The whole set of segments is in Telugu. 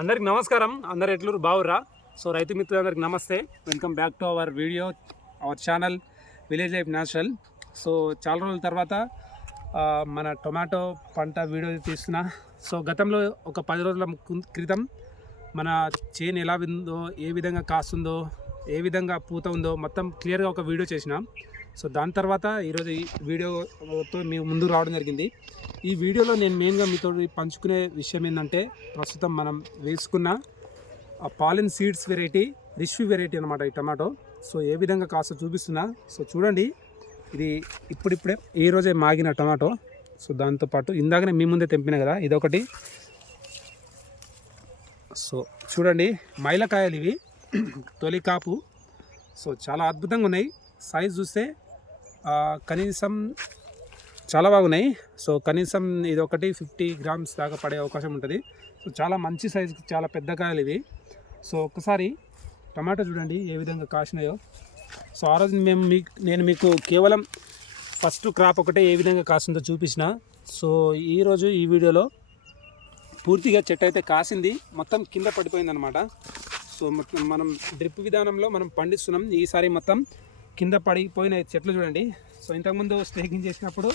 అందరికి నమస్కారం. అందరు ఎట్లూరు బావురా సో రైతు మిత్రులందరికి నమస్తే. Welcome back to our video our channel village life natural so చాలా రోజుల తర్వాత మన టొమాటో పంట వీడియో తీస్తున్నా. సో గతంలో ఒక పది రోజుల క్రితం మన చేను ఎలా ఉందో ఏ విధంగా కాస్తుందో ఏ విధంగా పూత ఉందో మొత్తం క్లియర్గా ఒక వీడియో చేసిన. సో దాని తర్వాత ఈరోజు ఈ వీడియోతో మీ ముందుకు రావడం జరిగింది. ఈ వీడియోలో నేను మెయిన్గా మీతో పంచుకునే విషయం ఏంటంటే ప్రస్తుతం మనం వేసుకున్న పాలిన్ సీడ్స్ వెరైటీ రిష్వి వెరైటీ అనమాట ఈ టమాటో సో ఏ విధంగా కాస్త చూపిస్తున్నా సో చూడండి. ఇది ఇప్పుడిప్పుడే ఈ రోజే మాగిన టమాటో సో దాంతోపాటు ఇందాకనే మీ ముందే తెంపిన కదా ఇదొకటి. సో చూడండి మైలకాయలు ఇవి. తొలి కాపు. సో చాలా అద్భుతంగా ఉన్నాయి. సైజ్ చూస్తే కనీసం చాలా బాగున్నాయి. సో కనీసం ఇది ఒకటి ఫిఫ్టీ గ్రామ్స్ దాకా పడే అవకాశం ఉంటుంది. సో చాలా మంచి సైజు చాలా పెద్ద కాయలు ఇవి. సో ఒక్కసారి టమాటో చూడండి ఏ విధంగా కాసినాయో. సో ఆ రోజు మేము మీకు నేను మీకు కేవలం ఫస్ట్ క్రాప్ ఒకటే ఏ విధంగా కాసిందో చూపించిన. సో ఈరోజు ఈ వీడియోలో పూర్తిగా చెట్టు అయితే కాసింది. మొత్తం కింద పడిపోయిందనమాట సో మనం డ్రిప్ విధానంలో మనం పండిస్తున్నాం. ఈసారి మొత్తం కింద పడిపోయిన చెట్లు చూడండి. సో ఇంతకుముందు స్టేకింగ్ చేసినప్పుడు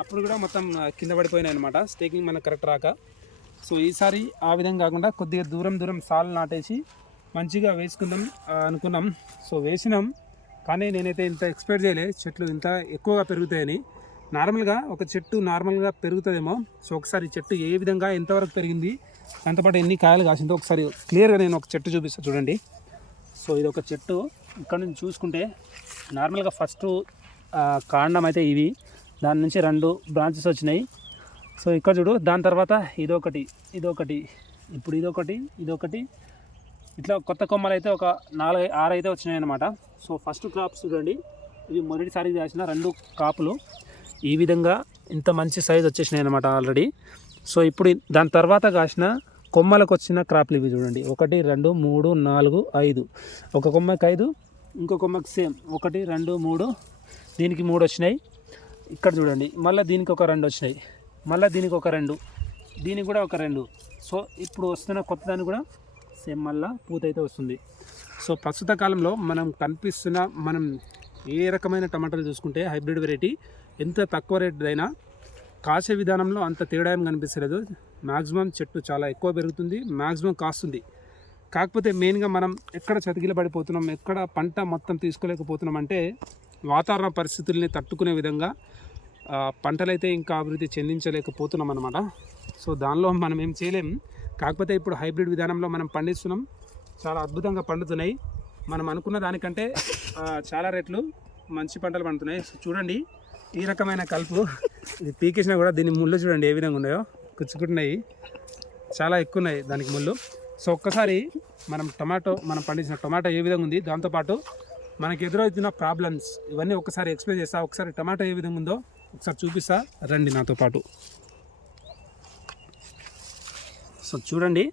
అప్పుడు కూడా మొత్తం కింద పడిపోయినాయి అనమాట స్టేకింగ్ మనకు కరెక్ట్ రాక. సో ఈసారి ఆ విధంగా కాకుండా కొద్దిగా దూరం దూరం సాల్ నాటేసి మంచిగా వేసుకుందాం అనుకున్నాం. సో వేసినాం. కానీ నేనైతే ఇంత ఎక్స్పెక్ట్ చేయలేదు చెట్లు ఇంత ఎక్కువగా పెరుగుతాయని. నార్మల్గా ఒక చెట్టు నార్మల్గా పెరుగుతుందేమో. సో ఒకసారి చెట్టు ఏ విధంగా ఎంతవరకు పెరిగింది దాంతోపాటు ఎన్ని కాయలు కాసిందో ఒకసారి క్లియర్గా నేను ఒక చెట్టు చూపిస్తాను చూడండి. సో ఇది ఒక చెట్టు. ఇక్కడ నుంచి చూసుకుంటే నార్మల్గా ఫస్ట్ కాండం అయితే ఇవి. దాని నుంచి రెండు బ్రాంచెస్ వచ్చినాయి. సో ఇక్కడ చూడు దాని తర్వాత ఇదొకటి ఇదొకటి ఇప్పుడు ఇదొకటి ఇదొకటి. ఇట్లా కొత్త కొమ్మలు అయితే ఒక నాలుగు ఆరు అయితే వచ్చినాయి అనమాట సో ఫస్ట్ క్రాప్స్ చూడండి. ఇవి మొదటిసారి కాసిన రెండు కాపులు ఈ విధంగా ఇంత మంచి సైజ్ వచ్చేసినాయి అనమాట ఆల్రెడీ. సో ఇప్పుడు దాని తర్వాత కాసిన కొమ్మలకు వచ్చిన క్రాప్లు ఇవి చూడండి. ఒకటి రెండు మూడు నాలుగు ఐదు. ఒక కొమ్మకి ఐదు ఇంకో కొమ్మకి సేమ్. ఒకటి రెండు మూడు. దీనికి మూడు వచ్చినాయి. ఇక్కడ చూడండి. మళ్ళీ దీనికి ఒక రెండు వచ్చినాయి. మళ్ళీ దీనికి ఒక రెండు. దీనికి కూడా ఒక రెండు. సో ఇప్పుడు వస్తున్న కొత్త దాన్ని కూడా సేమ్ మళ్ళీ పూత అయితే వస్తుంది. సో ప్రస్తుత కాలంలో మనం కనిపిస్తున్న మనం ఏ రకమైన టమాటాలు చూసుకుంటే హైబ్రిడ్ వెరైటీ ఎంత తక్కువ రేటుదైనా కాసే విధానంలో అంత తేడా ఏం కనిపిస్తలేదు. మ్యాక్సిమం చెట్టు చాలా ఎక్కువ పెరుగుతుంది మ్యాక్సిమం కాస్తుంది. కాకపోతే మెయిన్గా మనం ఎక్కడ చతికిల పడిపోతున్నాం ఎక్కడ పంట మొత్తం తీసుకోలేకపోతున్నాం అంటే వాతావరణ పరిస్థితుల్ని తట్టుకునే విధంగా పంటలైతే ఇంకా అభివృద్ధి చెందించలేకపోతున్నాం అనమాట సో దానిలో మనం ఏం చేయలేం. కాకపోతే ఇప్పుడు హైబ్రిడ్ విధానంలో మనం పండిస్తున్నాం. చాలా అద్భుతంగా పండుతున్నాయి. మనం అనుకున్న దానికంటే చాలా రేట్లు మంచి పంటలు పండుతున్నాయి. చూడండి. ఈ రకమైన కలుపు ఇది పీకేసినా కూడా దీని ముళ్ళు చూడండి ఏ విధంగా ఉన్నాయో. కుచ్చుకుంటున్నాయి. చాలా ఎక్కువ ఉన్నాయి దానికి ముళ్ళు. సో ఒక్కసారి మనం టమాటో మనం పండించిన టమాటో ఏ విధంగా ఉంది దాంతోపాటు మనకి ఎదురవుతున్న ప్రాబ్లమ్స్ ఇవన్నీ ఒకసారి ఎక్స్ప్లెయిన్ చేస్తా. ఒకసారి టమాటో ఏ విధంగా ఉందో ఒకసారి చూపిస్తా. రండి నాతో పాటు. సో చూడండి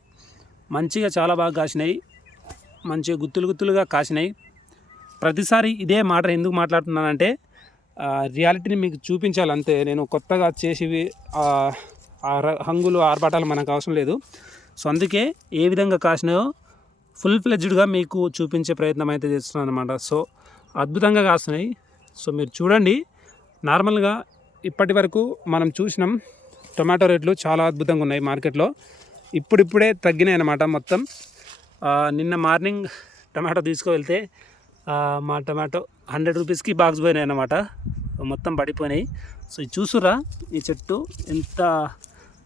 మంచిగా చాలా బాగా కాసినాయి. మంచిగా గుత్తులు గుత్తులుగా కాసినాయి. ప్రతిసారి ఇదే మాట ఎందుకు మాట్లాడుతున్నానంటే రియాలిటీని మీకు చూపించాలి అంతే నేను కొత్తగా చేసేవి ఆ, ర- హంగులు ఆర్భాటాలు మనకు అవసరం లేదు. సో అందుకే ఏ విధంగా కాసినాయో ఫుల్ ఫ్లెడ్జ్డ్గా మీకు చూపించే ప్రయత్నం అయితే చేస్తున్నాను అనమాట సో అద్భుతంగా కాస్తున్నాయి. సో మీరు చూడండి. నార్మల్గా ఇప్పటి వరకు మనం చూసినాం టొమాటో రేట్లు చాలా అద్భుతంగా ఉన్నాయి మార్కెట్లో. ఇప్పుడిప్పుడే తగ్గినాయి అన్నమాట మొత్తం. నిన్న మార్నింగ్ టమాటో తీసుకువెళ్తే మా టమాటో హండ్రెడ్ రూపీస్కి బాక్స్ పోయినాయి అన్నమాట మొత్తం పడిపోయినాయి. సో ఇది చూసురా ఈ చెట్టు ఎంత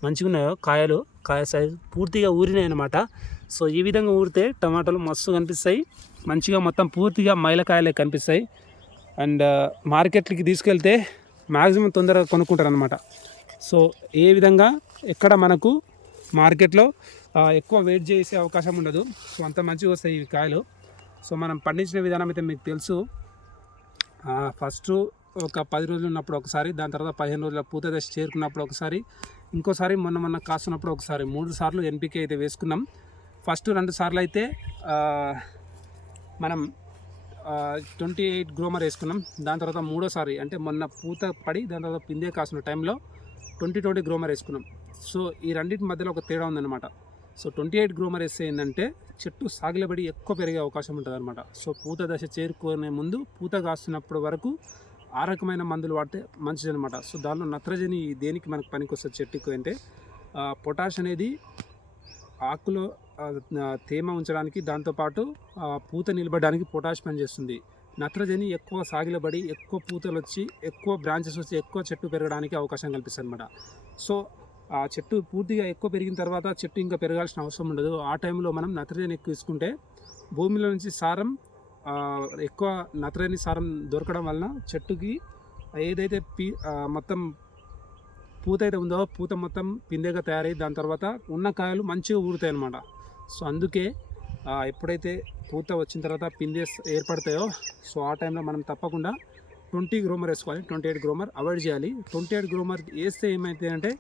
మంచిగా ఉన్నాయో కాయలు కాయ సైజు పూర్తిగా ఊరినాయి అన్నమాట సో ఈ విధంగా ఊరితే టమాటాలు మస్తు కనిపిస్తాయి. మంచిగా మొత్తం పూర్తిగా మైలకాయలే కనిపిస్తాయి. అండ్ మార్కెట్లకి తీసుకెళ్తే మ్యాక్సిమం తొందరగా కొనుక్కుంటారు అనమాట సో ఏ విధంగా ఎక్కడ మనకు మార్కెట్లో ఎక్కువ వెయిట్ చేసే అవకాశం ఉండదు. సో అంత మంచిగా వస్తాయి ఈ కాయలు. సో మనం పండించిన విధానం అయితే మీకు తెలుసు. ఫస్ట్ ఒక పది రోజులు ఉన్నప్పుడు ఒకసారి దాని తర్వాత పదిహేను రోజుల పూత దశ చేరుకున్నప్పుడు ఒకసారి ఇంకోసారి మొన్న మొన్న కాస్తున్నప్పుడు ఒకసారి మూడు సార్లు ఎన్పికే అయితే వేసుకున్నాం. ఫస్ట్ రెండు సార్లు అయితే మనం ట్వంటీ ఎయిట్ గ్రోమర్ వేసుకున్నాం. దాని తర్వాత మూడోసారి అంటే మొన్న పూత పడి దాని తర్వాత పిందే కాసిన టైంలో ట్వంటీ ట్వంటీ గ్రోమర్ వేసుకున్నాం. సో ఈ రెండింటి మధ్యలో ఒక తేడా ఉందన్నమాట. సో ట్వంటీ ఎయిట్ గ్రోమర్ వేస్తే ఏంటంటే చెట్టు సాగిలబడి ఎక్కువ పెరిగే అవకాశం ఉంటుంది అనమాట సో పూత దశ చేరుకునే ముందు పూత కాస్తున్నప్పుడు వరకు ఆ రకమైన మందులు వాడితే మంచిది అనమాట సో దానిలో నత్రజని దేనికి మనకు పనికి వస్తుంది చెట్టుకు అంటే పొటాష్ అనేది ఆకులో తేమ ఉంచడానికి దాంతోపాటు పూత నిలబడడానికి పొటాష్ పనిచేస్తుంది. నత్రజని ఎక్కువ సాగిలబడి ఎక్కువ పూతలు వచ్చి ఎక్కువ బ్రాంచెస్ వచ్చి ఎక్కువ చెట్టు పెరగడానికి అవకాశం కల్పిస్తుంది అనమాట సో ఆ చెట్టు పూర్తిగా ఎక్కువ పెరిగిన తర్వాత చెట్టు ఇంకా పెరగాల్సిన అవసరం ఉండదు. ఆ టైంలో మనం నత్రజని ఎక్కువ తీసుకుంటే భూమిలో నుంచి సారం ఎక్కువ నత్రజని సారం దొరకడం వలన చెట్టుకి ఏదైతే పీ మొత్తం పూత అయితే ఉందో పూత మొత్తం పిందెగా తయారై దాని తర్వాత ఉన్న కాయలు మంచిగా ఊరుతాయి అన్నమాట. సో అందుకే ఎప్పుడైతే పూత వచ్చిన తర్వాత పిందె ఏర్పడతాయో సో ఆ టైంలో మనం తప్పకుండా ట్వంటీ గ్రోమర్ వేసుకోవాలి. ట్వంటీ ఎయిట్ గ్రోమర్ అవాయిడ్ చేయాలి. ట్వంటీ ఎయిట్ గ్రోమర్ వేస్తే ఏమైతే అంటే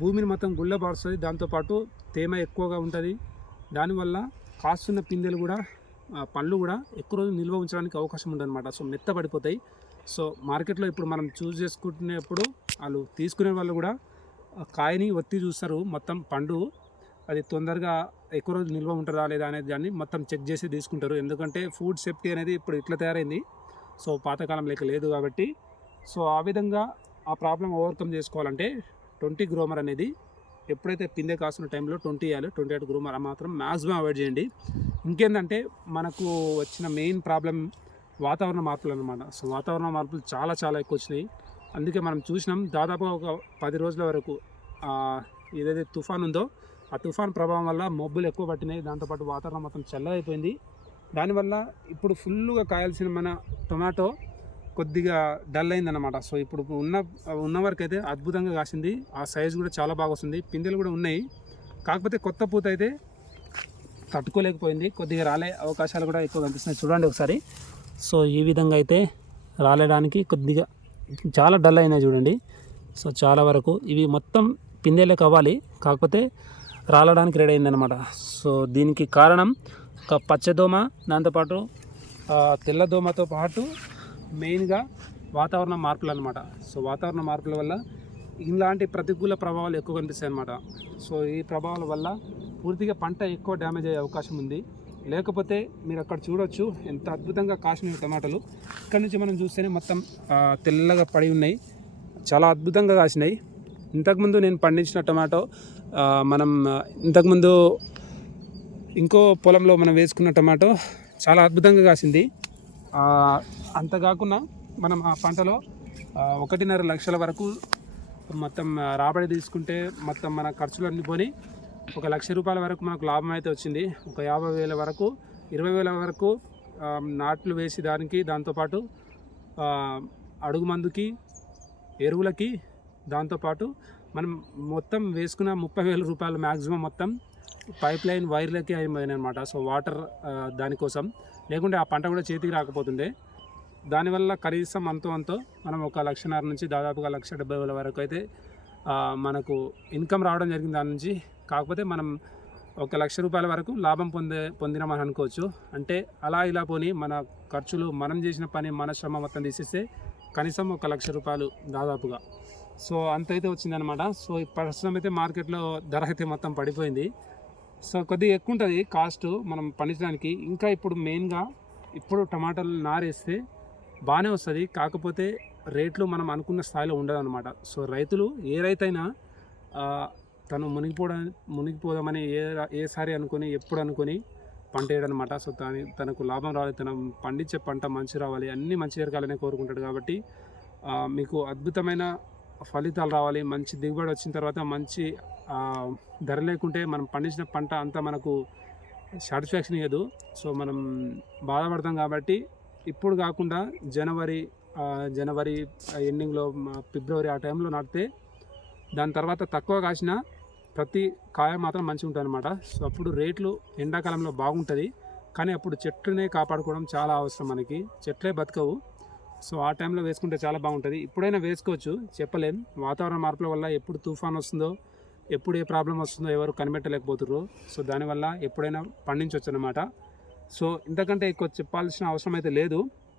భూమిని మొత్తం గుళ్ళబారుస్తుంది దాంతోపాటు తేమ ఎక్కువగా ఉంటుంది. దానివల్ల కాస్తున్న పిందెలు కూడా ఆ, పండ్లు కూడా ఎక్కువ రోజులు నిల్వ ఉంచడానికి అవకాశం ఉండదన్నమాట. సో మెత్తబడిపోతాయి. సో మార్కెట్లో ఇప్పుడు మనం చూస్ చేసుకునేప్పుడు వాళ్ళు తీసుకునే వాళ్ళు కూడా కాయని ఒత్తి చూస్తారు. మొత్తం పండు అది తొందరగా ఎక్కువ రోజులు నిల్వ ఉంటుందా లేదా అనేది దాన్ని మొత్తం చెక్ చేసి తీసుకుంటారు. ఎందుకంటే ఫుడ్ సేఫ్టీ అనేది ఇప్పుడు ఇట్లా తయారైంది. సో పాతకాలం లెక్క లేదు కాబట్టి. సో ఆ విధంగా ఆ ప్రాబ్లం ఓవర్కమ్ చేసుకోవాలంటే ట్వంటీ గ్రోమర్ అనేది ఎప్పుడైతే పిందె కాస్తున్న టైంలో ట్వంటీ వేయాలి ట్వంటీ ఎయిట్ గ్రోమర్ మాత్రం మ్యాక్సిమం అవాయిడ్ చేయండి. ఇంకేంటంటే మనకు వచ్చిన మెయిన్ ప్రాబ్లం వాతావరణ మార్పులు అనమాట సో వాతావరణ మార్పులు చాలా చాలా ఎక్కువ వచ్చినాయి. అందుకే మనం చూసినాం దాదాపుగా ఒక పది రోజుల వరకు ఏదైతే తుఫాన్ ఉందో ఆ తుఫాన్ ప్రభావం వల్ల మబ్బులు ఎక్కువ పట్టినాయి. దాంతోపాటు వాతావరణం మొత్తం చల్లదైపోయింది దానివల్ల ఇప్పుడు ఫుల్గా కాయాల్సిన మన టొమాటో కొద్దిగా డల్ అయిందన్నమాట. సో ఇప్పుడు ఉన్న ఉన్న వరకు అయితే అద్భుతంగా కాసింది. ఆ సైజ్ కూడా చాలా బాగా వస్తుంది. పిందెలు కూడా ఉన్నాయి. కాకపోతే కొత్త పూత అయితే తట్టుకోలేకపోయింది. కొద్దిగా రాలే అవకాశాలు కూడా ఎక్కువ కనిపిస్తున్నాయి. చూడండి ఒకసారి. సో ఈ విధంగా అయితే రాలేడానికి కొద్దిగా చాలా డల్ అయినాయి చూడండి. సో చాలా వరకు ఇవి మొత్తం పిందెలే కావాలి. కాకపోతే రాలడానికి రెడీ అయిందనమాట సో దీనికి కారణం ఒక పచ్చదోమ. దాంతోపాటు తెల్లదోమతో పాటు మెయిన్గా వాతావరణ మార్పులు అనమాట సో వాతావరణ మార్పుల వల్ల ఇలాంటి ప్రతికూల ప్రభావాలు ఎక్కువ కనిపిస్తాయి అనమాట సో ఈ ప్రభావాల వల్ల పూర్తిగా పంట ఎక్కువ డ్యామేజ్ అయ్యే అవకాశం ఉంది. లేకపోతే మీరు అక్కడ చూడొచ్చు ఎంత అద్భుతంగా కాసినవి టమాటాలు. ఇక్కడ నుంచి మనం చూస్తేనే మొత్తం తెల్లగా పడి ఉన్నాయి. చాలా అద్భుతంగా కాసినాయి. ఇంతకుముందు నేను పండించిన టమాటో మనం ఇంతకుముందు ఇంకో పొలంలో మనం వేసుకున్న టమాటో చాలా అద్భుతంగా కాసింది. అంత కాకుండా మనం ఆ పంటలో ఒకటిన్నర లక్షల వరకు మొత్తం రాబడి తీసుకుంటే మొత్తం మన ఖర్చులన్నీ పోని ఒక లక్ష రూపాయల వరకు మనకు లాభం అయితే వచ్చింది. ఒక యాభై వేల వరకు ఇరవై వేల వరకు నాట్లు వేసి దానికి దాంతోపాటు అడుగు మందుకి ఎరువులకి దాంతోపాటు మనం మొత్తం వేసుకున్న ముప్పై వేల రూపాయలు మ్యాక్సిమం మొత్తం పైప్ లైన్ వైర్లకి అయిపోయినాయి అనమాట సో వాటర్ దానికోసం. లేకుంటే ఆ పంట కూడా చేతికి రాకపోతుండే. దానివల్ల కనీసం అంతో అంతో మనం ఒక లక్షన్నర నుంచి దాదాపుగా లక్ష డెబ్బై వేల వరకు అయితే మనకు ఇన్కమ్ రావడం జరిగింది దాని నుంచి. కాకపోతే మనం ఒక లక్ష రూపాయల వరకు లాభం పొందే పొందినామని అనుకోవచ్చు. అంటే అలా ఇలా పోని మన ఖర్చులు మనం చేసిన పని మన శ్రమ మొత్తం తీసేస్తే కనీసం ఒక లక్ష రూపాయలు దాదాపుగా. సో అంత అయితే వచ్చిందనమాట సో ప్రస్తుతం అయితే మార్కెట్లో ధర అయితే మొత్తం పడిపోయింది. సో కొద్దిగా ఎక్కువ ఉంటుంది కాస్ట్ మనం పండించడానికి. ఇంకా ఇప్పుడు మెయిన్గా ఇప్పుడు టమాటాలు నారేస్తే బాగానే వస్తుంది. కాకపోతే రేట్లు మనం అనుకున్న స్థాయిలో ఉండదు అనమాట సో రైతులు ఏ రైతైనా తను మునిగిపోవడం మునిగిపోదామని ఏ ఏసారి అనుకొని ఎప్పుడు అనుకొని పంట వేయడనమాట సో దాని తనకు లాభం రావాలి. తను పండించే పంట మంచి రావాలి. అన్నీ మంచి జరగాలని కోరుకుంటాడు కాబట్టి మీకు అద్భుతమైన ఫలితాలు రావాలి. మంచి దిగుబడి వచ్చిన తర్వాత మంచి ధర లేకుంటే మనం పండించిన పంట అంతా మనకు సాటిస్ఫాక్షన్ ఇవ్వదు సో మనం బాధపడతాం కాబట్టి ఇప్పుడు కాకుండా జనవరి జనవరి ఎండింగ్లో ఫిబ్రవరి ఆ టైంలో నాటితే దాని తర్వాత తక్కువ కాసిన ప్రతి కాయ మాత్రం మంచిగా ఉంటుంది అనమాట సో అప్పుడు రేట్లు ఎండాకాలంలో బాగుంటుంది. కానీ అప్పుడు చెట్లనే కాపాడుకోవడం చాలా అవసరం మనకి. చెట్లే బతకవు. సో ఆ టైంలో వేసుకుంటే చాలా బాగుంటుంది. ఇప్పుడైనా వేసుకోవచ్చు. చెప్పలేం. వాతావరణ మార్పుల వల్ల ఎప్పుడు తుఫాన్ వస్తుందో ఎప్పుడు ఏ ప్రాబ్లం వస్తుందో ఎవరు కనిపెట్టలేకపోతుర్రు. సో దానివల్ల ఎప్పుడైనా పండించవచ్చు అనమాట సో ఇంతకంటే ఎక్కువ చెప్పాల్సిన అవసరం అయితే లేదు.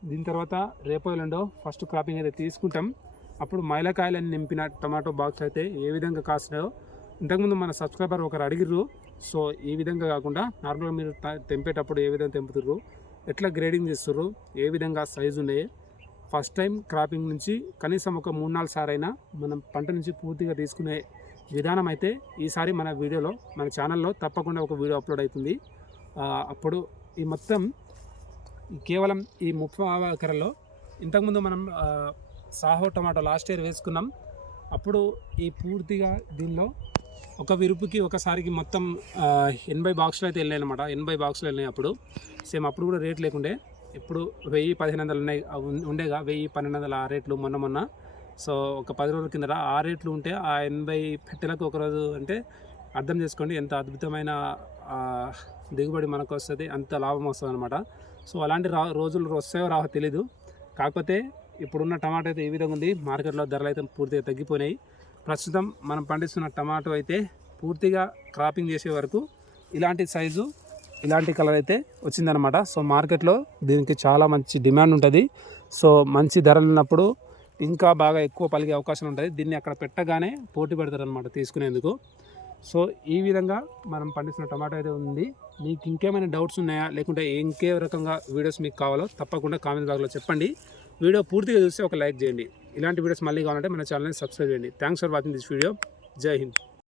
దీని తర్వాత రేపో ఎల్లుండో ఫస్ట్ క్రాపింగ్ అయితే తీసుకుంటాం. అప్పుడు మైలకాయలని నింపిన టమాటో బాక్స్ అయితే ఏ విధంగా కాస్తున్నాయో ఇంతకుముందు మన సబ్స్క్రైబర్ ఒకరు అడిగిర్రు. సో ఈ విధంగా కాకుండా నార్మల్గా మీరు తెంపేటప్పుడు ఏ విధంగా తెంపుతుర్రు ఎట్లా గ్రేడింగ్ చేస్తుర్రు ఏ విధంగా సైజు ఉన్నాయి. ఫస్ట్ టైం క్రాపింగ్ నుంచి కనీసం ఒక మూడు నాలుగు సారైనా మనం పంట నుంచి పూర్తిగా తీసుకునే విధానం అయితే ఈసారి మన వీడియోలో మన ఛానల్లో తప్పకుండా ఒక వీడియో అప్లోడ్ అవుతుంది. అప్పుడు ఈ మొత్తం కేవలం ఈ ముప్పై ఎకరాల్లో ఇంతకుముందు మనం సాహో టమాటో లాస్ట్ ఇయర్ వేసుకున్నాం. అప్పుడు ఈ పూర్తిగా దీనిలో ఒక విరుపుకి ఒకసారికి మొత్తం ఎనభై బాక్సులు అయితే వెళ్ళాయి అనమాట ఎనభై బాక్సులు వెళ్ళినాయి అప్పుడు. సేమ్ అప్పుడు కూడా రేట్ లేకుండే. ఇప్పుడు వెయ్యి పదిహేను వందలు ఉన్నాయి. ఉండేగా వెయ్యి పన్నెండు వందల ఆ రేట్లు మొన్న మొన్న. సో ఒక పది రోజుల కింద ఆ రేట్లు ఉంటే ఆ ఎనభై పెట్టెలకు ఒక రోజు అంటే అర్థం చేసుకోండి ఎంత అద్భుతమైన దిగుబడి మనకు వస్తుంది అంత లాభం వస్తుంది అనమాట సో అలాంటి రా రోజులు వస్తాయో రావో తెలీదు. కాకపోతే ఇప్పుడున్న టమాటో అయితే ఈ విధంగా ఉంది. మార్కెట్లో ధరలు అయితే పూర్తిగా తగ్గిపోయినాయి. ప్రస్తుతం మనం పండిస్తున్న టమాటో అయితే పూర్తిగా క్రాపింగ్ చేసే వరకు ఇలాంటి సైజు ఇలాంటి కలర్ అయితే వచ్చిందనమాట సో మార్కెట్లో దీనికి చాలా మంచి డిమాండ్ ఉంటుంది. సో మంచి ధరలు ఉన్నప్పుడు ఇంకా బాగా ఎక్కువ పలిగే అవకాశం ఉంటుంది. దీన్ని అక్కడ పెట్టగానే పోటీ పెడతారు అనమాట తీసుకునేందుకు. సో ఈ విధంగా మనం పండిస్తున్న టమాటో అయితే ఉంది. మీకు ఇంకేమైనా డౌట్స్ ఉన్నాయా? లేకుంటే ఇంకే రకంగా వీడియోస్ మీకు కావాలో తప్పకుండా కామెంట్ బాక్స్లో చెప్పండి. వీడియో పూర్తిగా చూస్తే ఒక లైక్ చేయండి. ఇలాంటి వీడియోస్ మళ్ళీ కావాలంటే మన ఛానల్ని సబ్స్క్రైబ్ చేయండి. Thanks for watching this video జై హింద్.